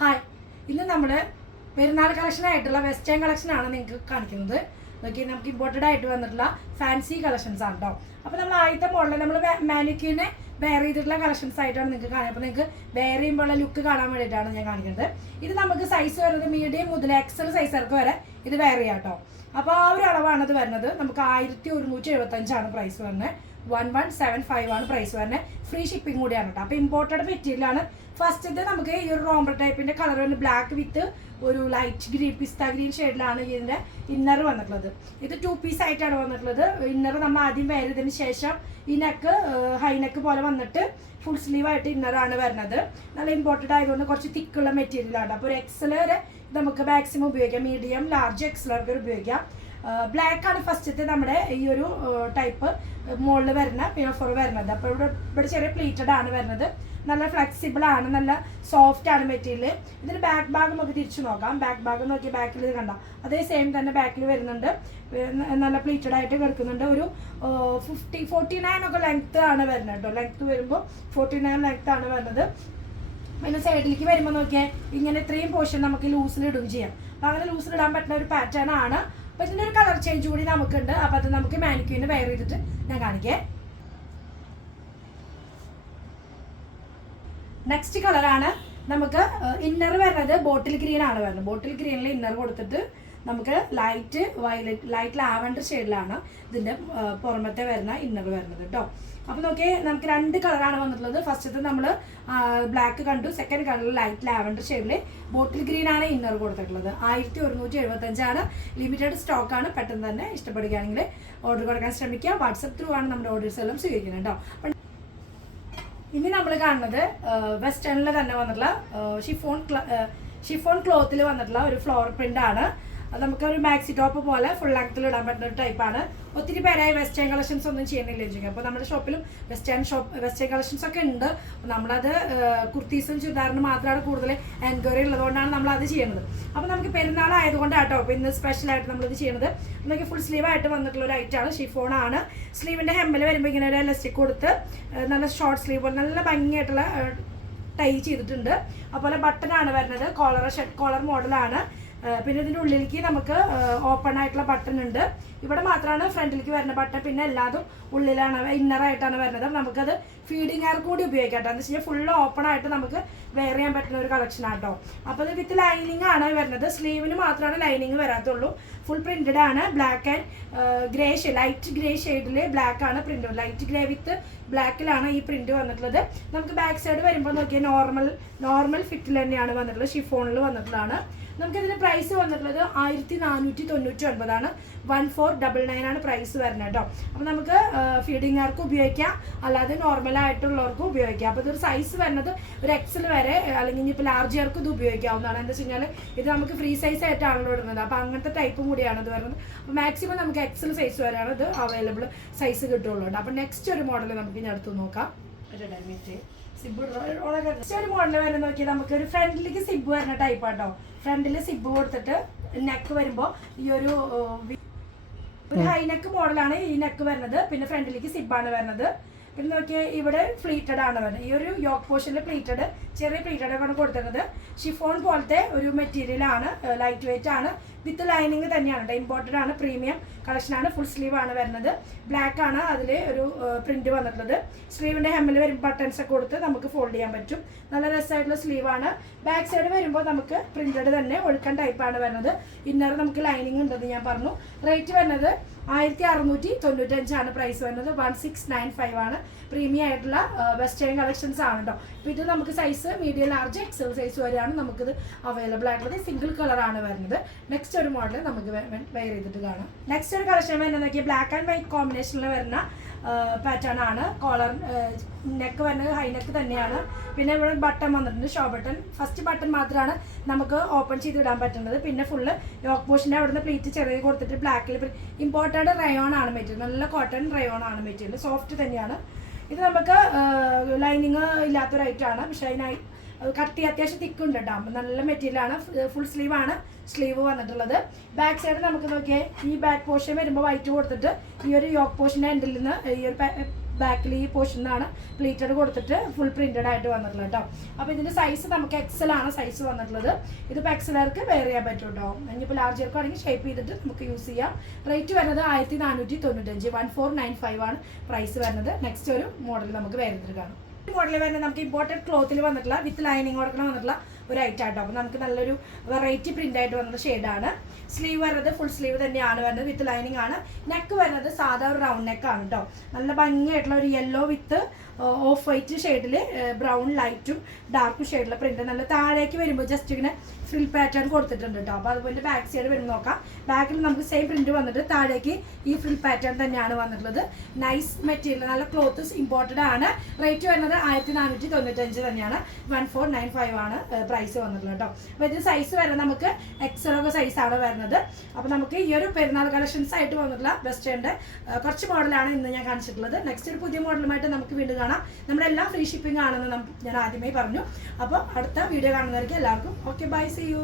Hi, ഇന്ന് നമ്മൾ പെരുന്നാൾ കളക്ഷനായിട്ടുള്ള വെസ്റ്റേൺ കളക്ഷനാണ് നിങ്ങൾക്ക് കാണിക്കുന്നത്. നോക്കി, നമുക്ക് ഇമ്പോർട്ടഡ് ആയിട്ട് വന്നിട്ടുള്ള ഫാൻസി കളക്ഷൻസ് ആണ് കേട്ടോ. അപ്പോൾ നമ്മൾ ആദ്യത്തെ മോഡൽ നമ്മൾ മാനിക്യൂനെ വെയർ ചെയ്തിട്ടുള്ള കളക്ഷൻസ് ആയിട്ടാണ് നിങ്ങൾക്ക് കാണുക. അപ്പോൾ നിങ്ങൾക്ക് വെയർ ചെയ്യുമ്പോഴുള്ള ലുക്ക് കാണാൻ വേണ്ടിയിട്ടാണ് ഞാൻ കാണിക്കുന്നത്. ഇത് നമുക്ക് സൈസ് വരുന്നത് മീഡിയം മുതൽ എക്സൽ സൈസുകൾക്ക് വരെ ഇത് വെയർ ചെയ്യാം കേട്ടോ. അപ്പോൾ ആ ഒരു അളവാണ് ഇത് വരുന്നത്. നമുക്ക് 1175 പ്രൈസ് വരുന്നത്. 1175 ആണ് പ്രൈസ് വരുന്നത്. ഫ്രീ ഷിപ്പിംഗ് കൂടിയാണ് കേട്ടോ. അപ്പോൾ ഇമ്പോർട്ടഡ് മെറ്റീരിയലാണ്. ഫസ്റ്റത്തെ നമുക്ക് ഈ ഒരു റോംബർ ടൈപ്പിന്റെ കളർ വന്ന് ബ്ലാക്ക് വിത്ത് ഒരു ലൈറ്റ് ഗ്രീൻ പിസ്ത ഗ്രീൻ ഷെയ്ഡിലാണ് ഇതിന്റെ ഇന്നർ വന്നിട്ടുള്ളത്. ഇത് 2 പീസ് ആയിട്ടാണ് വന്നിട്ടുള്ളത്. ഇന്നർ നമ്മൾ ആദ്യം വെയർ ചെയ്തതിന് ശേഷം ഈ നെക്ക് ഹൈ നെക്ക് പോലെ വന്നിട്ട് ഫുൾ സ്ലീവ് ആയിട്ട് ഇന്നറാണ് വരുന്നത്. നല്ല ഇമ്പോർട്ടഡ് ആയതുകൊണ്ട് കുറച്ച് തിക്കുള്ള മെറ്റീരിയലാണ്. അപ്പോൾ ഒരു എക്സൽ വരെ നമുക്ക് മാക്സിമം ഉപയോഗിക്കാം. മീഡിയം ലാർജ് എക്സൽ വരെ ഉപയോഗിക്കാം. ബ്ലാക്ക് ആണ് ഫസ്റ്റത്തെ നമ്മുടെ ഈ ഒരു ടൈപ്പ് മുകളിൽ വരുന്ന പിനോഫോർ വരുന്നത്. അപ്പോൾ ഇവിടെ ചെറിയ പ്ലീറ്റഡ് ആണ് വരുന്നത്. നല്ല ഫ്ലെക്സിബിൾ ആണ്, നല്ല സോഫ്റ്റ് ആണ് മെറ്റീരിയൽ. ഇതിന് ബാക്ക് ഭാഗം നമുക്ക് തിരിച്ചു നോക്കാം. ബാക്ക് ഭാഗം നോക്കി ബാക്കിൽ കണ്ട അതേ സെയിം തന്നെ ബാക്കിൽ വരുന്നുണ്ട്. നല്ല പ്ലീറ്റഡ് ആയിട്ട് കിടക്കുന്നുണ്ട്. ഒരു 49 ഒക്കെ ലെങ്ത് ആണ് വരുന്നത് കേട്ടോ. ലെങ്ത് വരുമ്പോൾ 49 ലെങ്ത് ആണ് വരുന്നത്. പിന്നെ സൈഡിലേക്ക് വരുമ്പോൾ നോക്കിയാൽ ഇങ്ങനെ ഇത്രയും പോർഷൻ നമുക്ക് ലൂസിലിടുകയും ചെയ്യാം. അപ്പം അങ്ങനെ ലൂസിലിടാൻ പറ്റുന്ന ഒരു പാറ്റേൺ ആണ്. അപ്പം ഇതിൻ്റെ ഒരു കളർ ചേഞ്ച് കൂടി നമുക്കുണ്ട്. അപ്പം അത് നമുക്ക് മാനിക്യൂവിന് വെയർ ചെയ്തിട്ട് ഞാൻ കാണിക്കേ. നെക്സ്റ്റ് കളറാണ് നമുക്ക് ഇന്നർ വരുന്നത് ബോട്ടിൽ ഗ്രീൻ ആണ് വരുന്നത്. ബോട്ടിൽ ഗ്രീനിൽ ഇന്നർ കൊടുത്തിട്ട് നമുക്ക് ലൈറ്റ് വയലറ്റ് ലൈറ്റ് ലാവൻഡർ ഷെയ്ഡിലാണ് ഇതിൻ്റെ പുറമത്തെ വരുന്ന ഇന്നർ വരുന്നത് കേട്ടോ. അപ്പോൾ നോക്കിയേ, നമുക്ക് 2 കളറാണ് വന്നിട്ടുള്ളത്. ഫസ്റ്റത്തെ നമ്മൾ ബ്ലാക്ക് കണ്ടു. സെക്കൻഡ് കളറിൽ ലൈറ്റ് ലാവൻഡർ ഷെയ്ഡിൽ ബോട്ടിൽ ഗ്രീൻ ആണ് ഇന്നർ കൊടുത്തിട്ടുള്ളത്. 1175 ലിമിറ്റഡ് സ്റ്റോക്കാണ്. പെട്ടെന്ന് തന്നെ ഇഷ്ടപ്പെടുകയാണെങ്കിൽ ഓർഡർ കൊടുക്കാൻ ശ്രമിക്കുക. വാട്സപ്പ് ത്രൂ ആണ് നമ്മുടെ ഓർഡേഴ്സ് എല്ലാം സ്വീകരിക്കുന്നത് കേട്ടോ. അപ്പം ഇനി നമ്മൾ കാണുന്നത് വെസ്റ്റേണിൽ തന്നെ വന്നിട്ടുള്ള ഷിഫോൺ ക്ലോത്തിൽ വന്നിട്ടുള്ള ഒരു ഫ്ലോർ പ്രിന്റ് ആണ്. അത് നമുക്കൊരു മാക്സി ടോപ്പ് പോലെ ഫുൾ ലെങ്ത്തിൽ ഇടാൻ പറ്റുന്ന ഒരു ടൈപ്പാണ്. ഒത്തിരി പേരായി വെസ്റ്റേൺ കളക്ഷൻസ് ഒന്നും ചെയ്യുന്നില്ല ചോദിക്കും. അപ്പോൾ നമ്മുടെ ഷോപ്പിലും വെസ്റ്റേൺ കളക്ഷൻസ് ഒക്കെ ഉണ്ട്. നമ്മളത് കുർത്തീസും ചുരിദാറിനും മാത്രമാണ് കൂടുതൽ എൻക്വയറി ഉള്ളതുകൊണ്ടാണ് നമ്മളത് ചെയ്യുന്നത്. അപ്പോൾ നമുക്ക് പെരുന്നാൾ ആയതുകൊണ്ടാട്ടോ അപ്പോൾ ഇന്ന് സ്പെഷ്യലായിട്ട് നമ്മളിത് ചെയ്യുന്നത്. നമുക്ക് ഫുൾ സ്ലീവ് ആയിട്ട് വന്നിട്ടുള്ള ഒരു ഐറ്റമാണ്. ഷിഫോൺ ആണ്. സ്ലീവിൻ്റെ ഹെമ്മിൽ വരുമ്പോൾ ഇങ്ങനെ ഒരു എലാസ്റ്റിക് കൊടുത്ത് നല്ല ഷോർട്ട് സ്ലീവ് പോലെ നല്ല ഭംഗിയായിട്ടുള്ള ടൈ ചെയ്തിട്ടുണ്ട്. അതുപോലെ ബട്ടനാണ് വരുന്നത്. കോളർ മോഡലാണ്. പിന്നെ ഇതിൻ്റെ ഉള്ളിലേക്ക് നമുക്ക് ഓപ്പൺ ആയിട്ടുള്ള ബട്ടൺ ഉണ്ട്. ഇവിടെ മാത്രമാണ് ഫ്രണ്ടിലേക്ക് വരുന്ന ബട്ടൺ. പിന്നെ എല്ലാതും ഉള്ളിലാണ്, ഇന്നറായിട്ടാണ് വരുന്നത്. നമുക്കത് ഫീഡിങ് ആർക്ക് കൂടി ഉപയോഗിക്കാം കേട്ടോ. എന്ന് വെച്ച് കഴിഞ്ഞാൽ ഫുള്ള് ഓപ്പൺ ആയിട്ട് നമുക്ക് വെയർ ചെയ്യാൻ പറ്റുന്ന ഒരു കളക്ഷനാണ് കേട്ടോ. അപ്പോൾ ഇത് വിത്ത് ലൈനിങ് ആണ് വരുന്നത്. സ്ലീവിന് മാത്രമാണ് ലൈനിങ് വരാത്തുള്ളൂ. ഫുൾ പ്രിന്റഡ് ആണ്. Black and grey light grey ഷെയ്ഡിൽ ബ്ലാക്ക് ആണ് പ്രിന്റ്. ലൈറ്റ് ഗ്രേ വിത്ത് ബ്ലാക്കിലാണ് ഈ പ്രിന്റ് വന്നിട്ടുള്ളത്. നമുക്ക് ബാക്ക് സൈഡ് വരുമ്പോൾ നോക്കിയാൽ നോർമൽ ഫിറ്റിൽ തന്നെയാണ് വന്നിട്ടുള്ളത്. ഷിഫോണിൽ വന്നിട്ടുള്ളതാണ്. നമുക്കിതിന് പ്രൈസ് വന്നിട്ടുള്ളത് 1499 1499 ആണ് പ്രൈസ് വരുന്നത് കേട്ടോ. അപ്പോൾ നമുക്ക് ഫീഡിങ് ആർക്ക് ഉപയോഗിക്കാം, അല്ലാതെ നോർമലായിട്ടുള്ളവർക്കും ഉപയോഗിക്കാം. അപ്പോൾ ഇതൊരു സൈസ് വരുന്നത് ഒരു എക്സൽ വരെ അല്ലെങ്കിൽ ഇനിയിപ്പോൾ ലാർജ് ആർക്കും ഇത് ഉപയോഗിക്കാവുന്നതാണ്. എന്താ വെച്ച് കഴിഞ്ഞാൽ ഇത് നമുക്ക് ഫ്രീ സൈസ് ആയിട്ടാണല്ലോ ഇടുന്നത്. അപ്പോൾ അങ്ങനത്തെ ടൈപ്പും കൂടിയാണ് ഇത് വരുന്നത്. അപ്പോൾ മാക്സിമം നമുക്ക് എക്സൽ സൈസ് വരെയാണ് ഇത് അവൈലബിൾ സൈസ് കിട്ടുള്ളൂ. അപ്പോൾ നെക്സ്റ്റ് ഒരു മോഡൽ നമുക്ക് ഇനി അടുത്ത് നോക്കാം. സിബ് ഒരു മോഡൽ വരുന്ന നോക്കിയാൽ നമുക്ക് ഒരു ഫ്രണ്ടിലേക്ക് സിബ് വരുന്ന ടൈപ്പ് ആട്ടോ. ഫ്രണ്ടിൽ സിബ് കൊടുത്തിട്ട് നെക്ക് വരുമ്പോൾ ഈ ഒരു ഹൈ നെക്ക് മോഡലാണ് ഈ നെക്ക് വരുന്നത്. പിന്നെ ഫ്രണ്ടിലേക്ക് സിബാണ് വരുന്നത്. പിന്നെ നോക്കിയാൽ ഇവിടെ പ്ലീറ്റഡ് ആണ് വരുന്നത്. ഈ ഒരു യോക്ക് പോർഷനിൽ പ്ലീറ്റഡ് ചെറിയ പ്ലീറ്റഡ് ആണ് കൊടുത്തിരുന്നത്. ഷിഫോൺ പോലത്തെ ഒരു മെറ്റീരിയൽ ആണ്. ലൈറ്റ് വെയിറ്റ് ആണ്. വിത്ത് ലൈനിങ് തന്നെയാണ്. ഇമ്പോർട്ടഡ് ആണ്. പ്രീമിയം കളക്ഷൻ ആണ്. ഫുൾ സ്ലീവ് ആണ് വരുന്നത്. ബ്ലാക്ക് ആണ് അതിൽ ഒരു പ്രിന്റ് വന്നിട്ടുള്ളത്. സ്ലീവിന്റെ ഹെമ്മിൽ വരുമ്പോൾ ബട്ടൺസ് ഒക്കെ കൊടുത്ത് നമുക്ക് ഫോൾഡ് ചെയ്യാൻ പറ്റും. നല്ല രസമായിട്ടുള്ള സ്ലീവ് ആണ്. ബാക്ക് സൈഡ് വരുമ്പോൾ നമുക്ക് പ്രിന്റഡ് തന്നെ ഒഴുക്കൻ ടൈപ്പാണ് വരുന്നത്. ഇന്നർ നമുക്ക് ലൈനിങ് ഉണ്ടെന്ന് ഞാൻ പറഞ്ഞു. റേറ്റ് വരുന്നത് 1695 ആണ് പ്രൈസ് വരുന്നത്. 1695 ആണ്. പ്രീമിയം ആയിട്ടുള്ള വെസ്റ്റേൺ കളക്ഷൻസ് ആണ് കേട്ടോ. അപ്പോൾ ഇത് നമുക്ക് size medium large XL size വരെയാണ് നമുക്കിത് അവൈലബിൾ ആയിട്ടുള്ളത്. സിംഗിൾ കളറാണ് വരുന്നത്. നെക്സ്റ്റ് ഒരു മോഡൽ നമുക്ക് വെയർ ചെയ്തിട്ട് കാണാം. നെക്സ്റ്റ് ഒരു കളക്ഷൻ വരുന്നത് നോക്കിയാൽ ബ്ലാക്ക് ആൻഡ് വൈറ്റ് കോമ്പിനേഷനിൽ വരുന്ന പാറ്റേൺ ആണ്. കോളർ നെക്ക് വരുന്നത് ഹൈ നെക്ക് തന്നെയാണ്. പിന്നെ ഇവിടെ ബട്ടൺ വന്നിട്ടുണ്ട്. Show button. ഫസ്റ്റ് ബട്ടൺ മാത്രമാണ് നമുക്ക് ഓപ്പൺ ചെയ്ത് ഇടാൻ പറ്റുന്നത്. പിന്നെ ഫുള്ള് യോക്ക് പോർഷൻ്റെ അവിടുന്ന് പ്ലീറ്റ് ചെറിയ കൊടുത്തിട്ട് ബ്ലാക്കിൽ ഇമ്പോർട്ടഡ് റയോൺ ആണ് മെറ്റീരിയൽ. നല്ല കോട്ടൺ റയോൺ ആണ് മെറ്റീരിയൽ. സോഫ്റ്റ് തന്നെയാണ്. ഇത് നമുക്ക് ലൈനിങ് ഇല്ലാത്തൊരു ഐറ്റമാണ്. പക്ഷെ അതിനായി കട്ടി അത്യാവശ്യം തിക്കുണ്ട് കേട്ടോ. നല്ല മെറ്റീരിയലാണ്. ഫുൾ സ്ലീവ് ആണ് സ്ലീവ് വന്നിട്ടുള്ളത്. ബാക്ക് സൈഡ് നമുക്ക് നോക്കിയാൽ ഈ ബാക്ക് പോർഷൻ വരുമ്പോൾ വൈറ്റ് കൊടുത്തിട്ട് ഈ ഒരു യോക്ക് പോർഷൻ്റെ എൻഡിൽ നിന്ന് ഈ ഒരു ബാക്കിൽ ഈ പോർഷനാണ് പ്ലീറ്റഡ് കൊടുത്തിട്ട് ഫുൾ പ്രിന്റഡ് ആയിട്ട് വന്നിട്ടുള്ളത് കേട്ടോ. അപ്പോൾ ഇതിന്റെ സൈസ് നമുക്ക് XL ആണ് സൈസ് വന്നിട്ടുള്ളത്. ഇതിപ്പോൾ XLർക്ക് വെയർ ചെയ്യാൻ പറ്റും കേട്ടോ. ഇനിയിപ്പോൾ ലാർജർക്ക് ആണെങ്കിൽ ഷേപ്പ് ചെയ്തിട്ട് നമുക്ക് യൂസ് ചെയ്യാം. റേറ്റ് വരുന്നത് 1495, 1495 ആണ് പ്രൈസ് വരുന്നത്. നെക്സ്റ്റ് ഒരു മോഡൽ നമുക്ക് വേറെ കാണാം. ഈ മോഡൽ വരുന്നത് നമുക്ക് ഇമ്പോർട്ടഡ് ക്ലോത്തിൽ വന്നിട്ടുള്ള വിത്ത് ലൈനിങ് കൊടുക്കണം വന്നിട്ടുള്ള ഒരു ഐറ്റം ആട്ടോ. അപ്പോൾ നമുക്ക് നല്ലൊരു വെറൈറ്റി പ്രിന്റ് ആയിട്ട് വന്നിട്ടുള്ള ഷെയ്ഡാണ്. സ്ലീവ് വരുന്നത് ഫുൾ സ്ലീവ് തന്നെയാണ് വരുന്നത്, വിത്ത് ലൈനിങ് ആണ്. നെക്ക് വരുന്നത് സാധാ ഒരു റൗണ്ട് നെക്കാണ് കേട്ടോ. നല്ല ഭംഗിയായിട്ടുള്ള ഒരു യെല്ലോ വിത്ത് ഓഫ് വൈറ്റ് ഷെയ്ഡിൽ ബ്രൗൺ ലൈറ്റും ഡാർക്കും ഷെയ്ഡിലെ പ്രിന്റ്. നല്ല താഴേക്ക് വരുമ്പോൾ ജസ്റ്റ് ഇങ്ങനെ ഫ്രിൽ പാറ്റേൺ കൊടുത്തിട്ടുണ്ട് കേട്ടോ. അപ്പോൾ അതുപോലെ ബാക്ക് സൈഡ് വരുമ്പോൾ നോക്കാം. ബാക്കിൽ നമുക്ക് സെയിം പ്രിന്റ് വന്നിട്ട് താഴേക്ക് ഈ ഫ്രിൽ പാറ്റേൺ തന്നെയാണ് വന്നിട്ടുള്ളത്. നൈസ് മെറ്റീരിയൽ, നല്ല ക്ലോത്ത് ഇമ്പോർട്ടഡ് ആണ്. റേറ്റ് വരുന്നത് 1495 തന്നെയാണ്. 1495 ആണ് പ്രൈസ് വന്നിട്ടുള്ളത് കേട്ടോ. അപ്പോൾ ഇതിന് സൈസ് വരുന്നത് നമുക്ക് XL ഒക്കെ സൈസാണ് വരുന്നത്. അപ്പോൾ നമുക്ക് ഈ ഒരു പെരുന്നാൾ കളക്ഷൻസ് ആയിട്ട് വന്നിട്ടുള്ള വെസ്റ്റേണിൻ്റെ കുറച്ച് മോഡലാണ് ഇന്ന് ഞാൻ കാണിച്ചിട്ടുള്ളത്. നെക്സ്റ്റ് ഒരു പുതിയ മോഡലുമായിട്ട് നമുക്ക് വീണ്ടും കാണാം. നമ്മുടെ എല്ലാം ഫ്രീ ഷിപ്പിംഗ് ആണെന്ന് ഞാൻ ആദ്യമേ പറഞ്ഞു. അപ്പോൾ അടുത്ത വീഡിയോ കാണുന്നവർക്ക് എല്ലാവർക്കും ഓക്കെ, ബൈ, സീ യു.